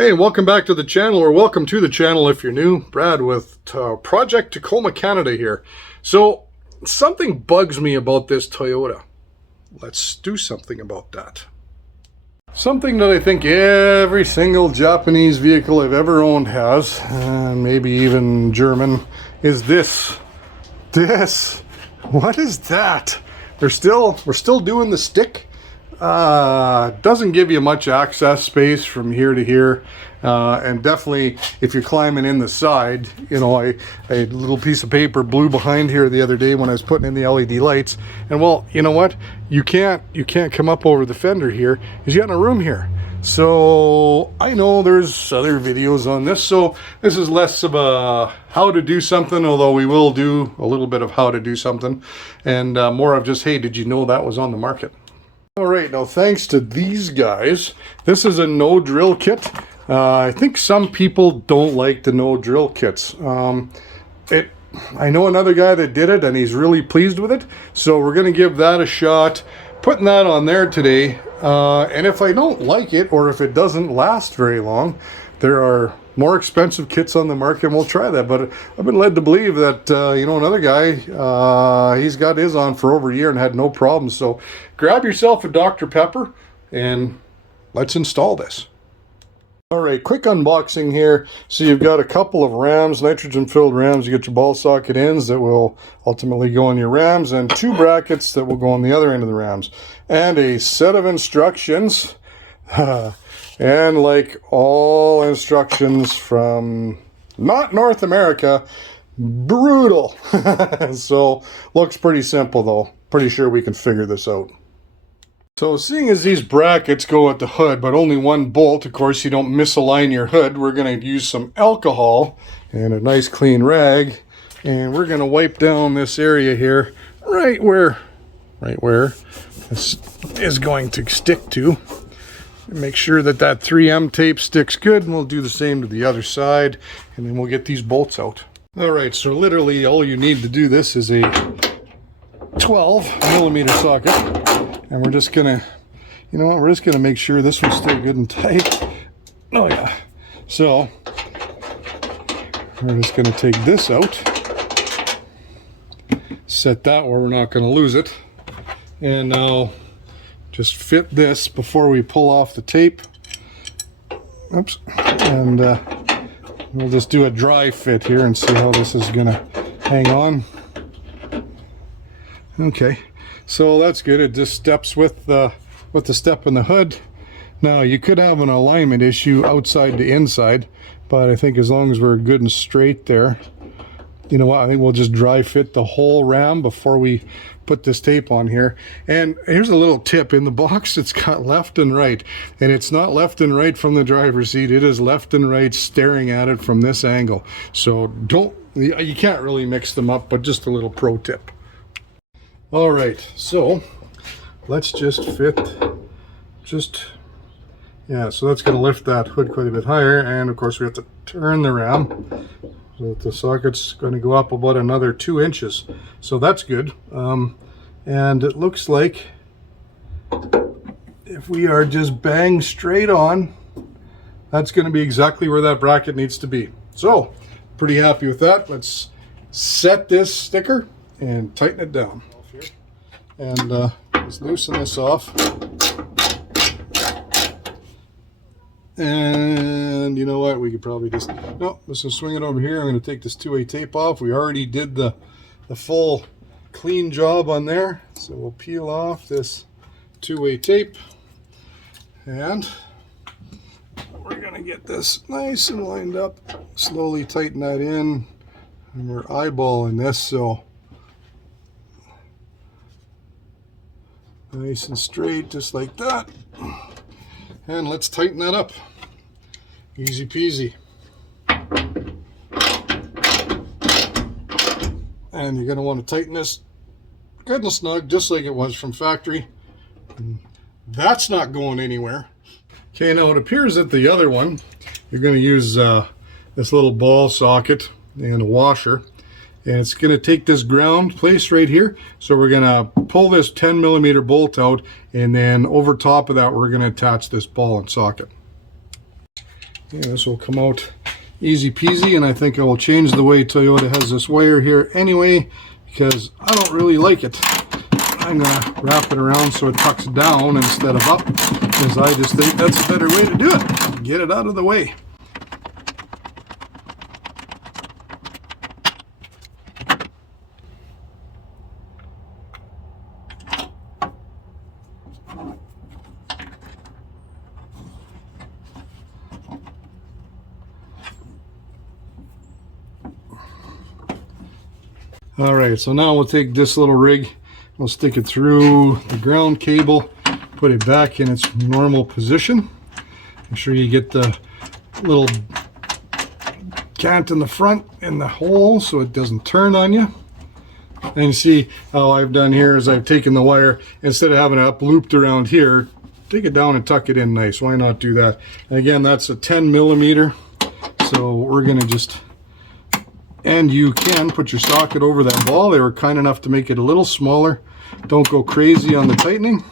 Hey, welcome back to the channel, or welcome to the channel if you're new. Brad with Project Tacoma, Canada here. So, something bugs me about this Toyota. Let's do something about that. Something that I think every single Japanese vehicle I've ever owned has, and maybe even German, is this. What is that? We're still doing the stick. Doesn't give you much access space from here to here, and definitely if you're climbing in the side, you know, a little piece of paper blew behind here the other day when I was putting in the LED lights, and well, you know what, you can't come up over the fender here because you got no room here. So I know there's other videos on this, so this is less of a how to do something, although we will do a little bit of how to do something, and more of just, hey, did you know that was on the market? All right, now thanks to these guys, this is a no drill kit. I think some people don't like the no drill kits. I know another guy that did it and he's really pleased with it, so we're going to give that a shot, putting that on there today. And if I don't like it, or if it doesn't last very long, there are more expensive kits on the market and we'll try that. But I've been led to believe that, you know, another guy, he's got his on for over a year and had no problems. So grab yourself a Dr. Pepper and let's install this. All right, quick unboxing here. So you've got a couple of rams, nitrogen-filled rams. You get your ball socket ends that will ultimately go on your rams, and two brackets that will go on the other end of the rams, and a set of instructions. And like all instructions from not North America, brutal. So looks pretty simple though. Pretty sure we can figure this out. So seeing as these brackets go at the hood, but only one bolt, of course you don't misalign your hood, we're going to use some alcohol and a nice clean rag, and we're going to wipe down this area here, right where this is going to stick to. Make sure that that 3M tape sticks good, and we'll do the same to the other side, and then we'll get these bolts out. All right, so literally all you need to do this is a 12mm socket, and we're just gonna, you know what, we're just gonna make sure this one's still good and tight. Oh yeah. So we're just gonna take this out, set that where we're not gonna lose it, and now just fit this before we pull off the tape. Oops. And we'll just do a dry fit here and see how this is gonna hang on. Okay, so that's good. It just steps with the step in the hood. Now you could have an alignment issue outside to inside, but I think as long as we're good and straight there, you know what, I think we'll just dry fit the whole ram before we put this tape on here. And here's a little tip. In the box it's got left and right, and it's not left and right from the driver's seat, it is left and right staring at it from this angle. So you can't really mix them up, but just a little pro tip. All right, so let's just fit, yeah, so that's going to lift that hood quite a bit higher, and of course we have to turn the ram so that the socket's going to go up about another 2 inches. So that's good. And it looks like if we are just bang straight on, that's going to be exactly where that bracket needs to be. So pretty happy with that. Let's set this sticker and tighten it down. And let's loosen this off. And you know what, we could probably just, no, let's just swing it over here. I'm going to take this 2-way tape off. We already did the full clean job on there. So we'll peel off this 2-way tape. And we're going to get this nice and lined up. Slowly tighten that in. And we're eyeballing this, so nice and straight, just like that. And let's tighten that up. Easy peasy. And you're going to want to tighten this good and snug, just like it was from factory. And that's not going anywhere. Okay, now it appears that the other one, you're going to use this little ball socket and a washer. And it's going to take this ground place right here. So we're going to pull this 10mm bolt out, and then over top of that we're going to attach this ball and socket. Yeah, this will come out easy peasy, and I think I will change the way Toyota has this wire here anyway, because I don't really like it. I'm gonna wrap it around so it tucks down instead of up, because I just think that's a better way to do it. Get it out of the way. All right, so now we'll take this little rig, we'll stick it through the ground cable, put it back in its normal position. Make sure you get the little cant in the front in the hole so it doesn't turn on you. And you see how I've done here is I've taken the wire, instead of having it up looped around here, take it down and tuck it in nice. Why not do that? And again, that's a 10 millimeter. So we're gonna just, and you can put your socket over that ball. They were kind enough to make it a little smaller. Don't go crazy on the tightening.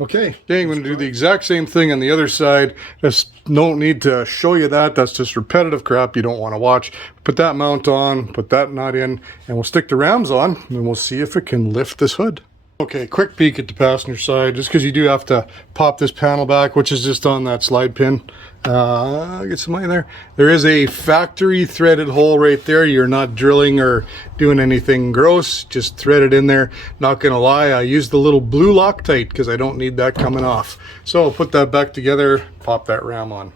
Okay, I'm going to do the exact same thing on the other side. Just don't need to show you that. That's just repetitive crap you don't want to watch. Put that mount on, put that nut in, and we'll stick the rams on, and we'll see if it can lift this hood. Okay, quick peek at the passenger side, just because you do have to pop this panel back, which is just on that slide pin. Get some money there. There is a factory threaded hole right there. You're not drilling or doing anything gross, just thread it in there. Not gonna lie, I used the little blue Loctite because I don't need that coming off. So I'll put that back together, pop that ram on.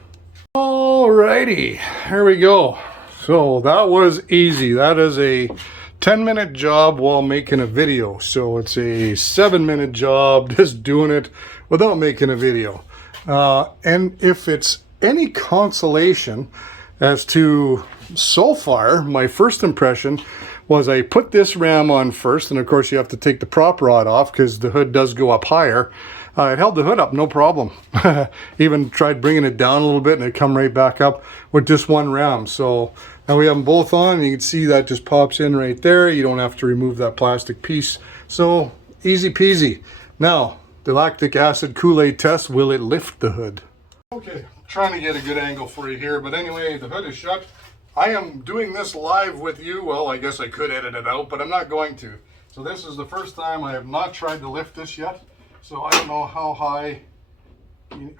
Alrighty, here we go. So that was easy. That is a 10-minute job while making a video. So it's a 7-minute job just doing it without making a video. And if it's any consolation as to, so far, my first impression was I put this ram on first, and of course you have to take the prop rod off because the hood does go up higher. It held the hood up, no problem. Even tried bringing it down a little bit and it come right back up with just one ram. So now we have them both on, and you can see that just pops in right there. You don't have to remove that plastic piece. So easy peasy. Now, the lactic acid Kool-Aid test, will it lift the hood? Okay, trying to get a good angle for you here, but anyway, the hood is shut. I am doing this live with you. Well, I guess I could edit it out, but I'm not going to. So this is the first time I have not tried to lift this yet. So I don't know how high.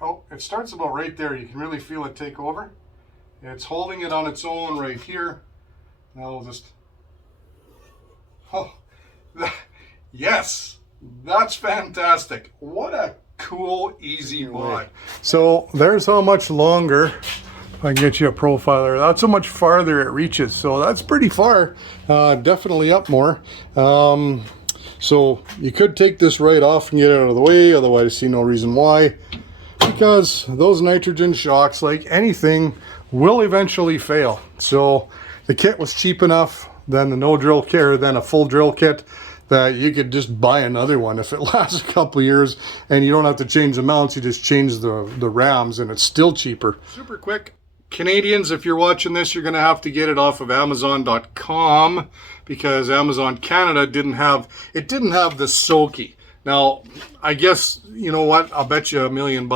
Oh, it starts about right there. You can really feel it take over. It's holding it on its own right here. Now we'll just, oh, yes, that's fantastic. What a cool, easy mod. So there's how much longer, if I can get you a profile there, that's how much farther it reaches. So that's pretty far, definitely up more. So you could take this right off and get it out of the way, otherwise I see no reason why, because those nitrogen shocks, like anything, will eventually fail. So the kit was cheap enough, then the no drill kit, or then a full drill kit, that you could just buy another one if it lasts a couple of years and you don't have to change the mounts, you just change the rams and it's still cheaper. Super quick. Canadians, if you're watching this, you're going to have to get it off of Amazon.com because Amazon Canada didn't have the Soaky. Now, I guess, you know what, I'll bet you $1 million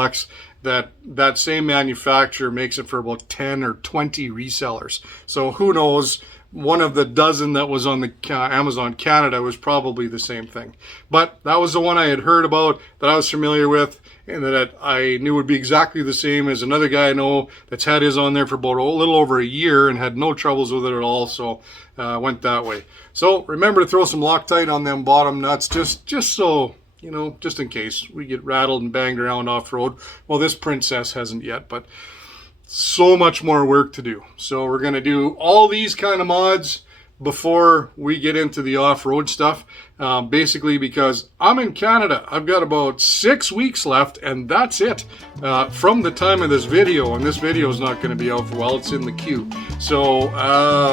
that same manufacturer makes it for about 10 or 20 resellers. So who knows, one of the dozen that was on the Amazon Canada was probably the same thing. But that was the one I had heard about, that I was familiar with, and that I knew would be exactly the same as another guy I know that's had his on there for about a little over a year and had no troubles with it at all. So went that way. So remember to throw some Loctite on them bottom nuts, just so, you know, just in case we get rattled and banged around off-road. Well, this Princess hasn't yet, but so much more work to do. So we're going to do all these kind of mods before we get into the off-road stuff, basically because I'm in Canada. I've got about 6 weeks left, and that's it from the time of this video, and this video is not going to be out for a while. It's in the queue. So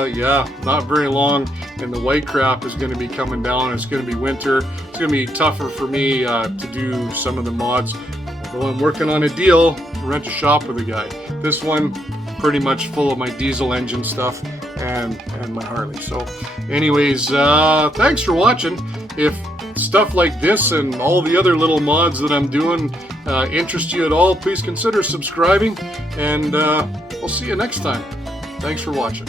yeah, not very long, and the white crap is going to be coming down. It's going to be winter. It's going to be tougher for me to do some of the mods, although I'm working on a deal to rent a shop with a guy. This one pretty much full of my diesel engine stuff and my Harley. So anyways, thanks for watching. If stuff like this and all the other little mods that I'm doing interest you at all, please consider subscribing, and we'll see you next time. Thanks for watching.